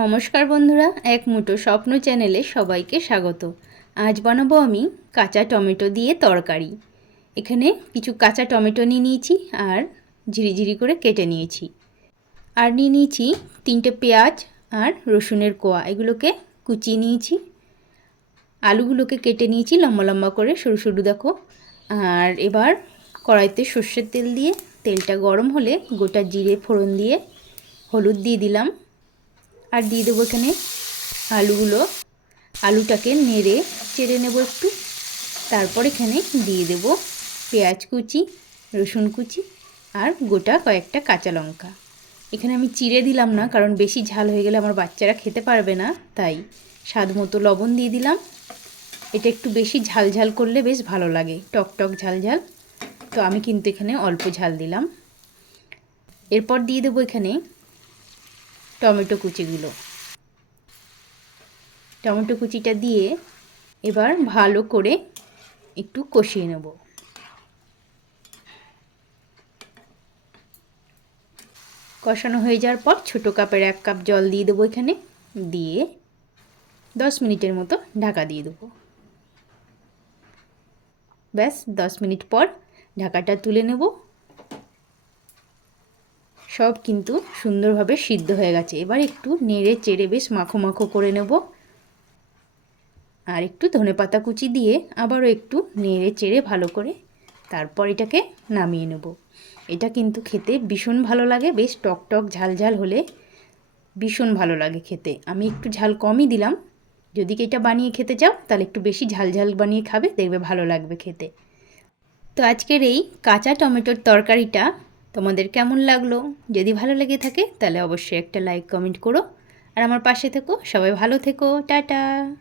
নমস্কার বন্ধুরা, এক মুঠো স্বপ্ন চ্যানেলে সবাইকে স্বাগত। আজ বানাবো আমি কাঁচা টমেটো দিয়ে তরকারি। এখানে কিছু কাঁচা টমেটো নিয়ে নিয়েছি আর ঝিরিঝিরি করে কেটে নিয়েছি। আর নিয়ে নিয়েছি তিনটে পেঁয়াজ আর রসুনের কোয়া, এগুলোকে কুচিয়ে নিয়েছি। আলুগুলোকে কেটে নিয়েছি লম্বা লম্বা করে, সরু সরু দেখো। আর এবার কড়াইতে সর্ষের তেল দিয়ে, তেলটা গরম হলে গোটা জিরে, ফোড়ন দিয়ে হলুদ দিয়ে দিলাম। আর দিয়ে দেবো এখানে আলুগুলো। আলুটাকে নেড়ে, চেড়ে নেব একটু। তারপর এখানে দিয়ে দেবো পেঁয়াজ কুচি, রসুন কুচি আর গোটা কয়েকটা কাঁচা লঙ্কা। এখানে আমি চিড়ে দিলাম না, কারণ বেশি ঝাল হয়ে গেলে আমার বাচ্চারা খেতে পারবে না, তাই স্বাদ মতো লবণ দিয়ে দিলাম। এটা একটু বেশি ঝাল ঝাল করলে বেশ ভালো লাগে, টক টক ঝাল ঝাল। তো আমি কিন্তু এখানে অল্প ঝাল দিলাম। এরপর দিয়ে দেবো এখানে টমেটো কুচিগুলো। টমেটো কুচিটা দিয়ে এবার ভালো করে একটু কষিয়ে নেব। কষানো হয়ে যাওয়ার পর ছোটো কাপের এক কাপ জল দিয়ে দেবো এখানে। দিয়ে দশ মিনিটের মতো ঢাকা দিয়ে দেবো। ব্যাস, দশ মিনিট পর ঢাকাটা তুলে নেব। সব কিন্তু সুন্দরভাবে সিদ্ধ হয়ে গেছে। এবার একটু নেড়ে চেড়ে বেশ মাখো মাখো করে নেব। আর একটু ধনে পাতা কুচি দিয়ে আবারও একটু নেড়ে চেড়ে ভালো করে তারপর এটাকে নামিয়ে নেব। এটা কিন্তু খেতে ভীষণ ভালো লাগে, বেশ টক টক ঝাল ঝাল হলে ভীষণ ভালো লাগে খেতে। আমি একটু ঝাল কমই দিলাম। যদি এটা বানিয়ে খেতে চাও, তাহলে একটু বেশি ঝাল ঝাল বানিয়ে খাবে, দেখবে ভালো লাগবে খেতে। তো আজকের এই কাঁচা টমেটোর তরকারিটা তোমাদের কেমন লাগল? যদি ভালো লেগে থাকে, তাহলে অবশ্যই একটা লাইক কমেন্ট করো। আর আমার পাশে থেকো, সবাই ভালো থেকো, টাটা।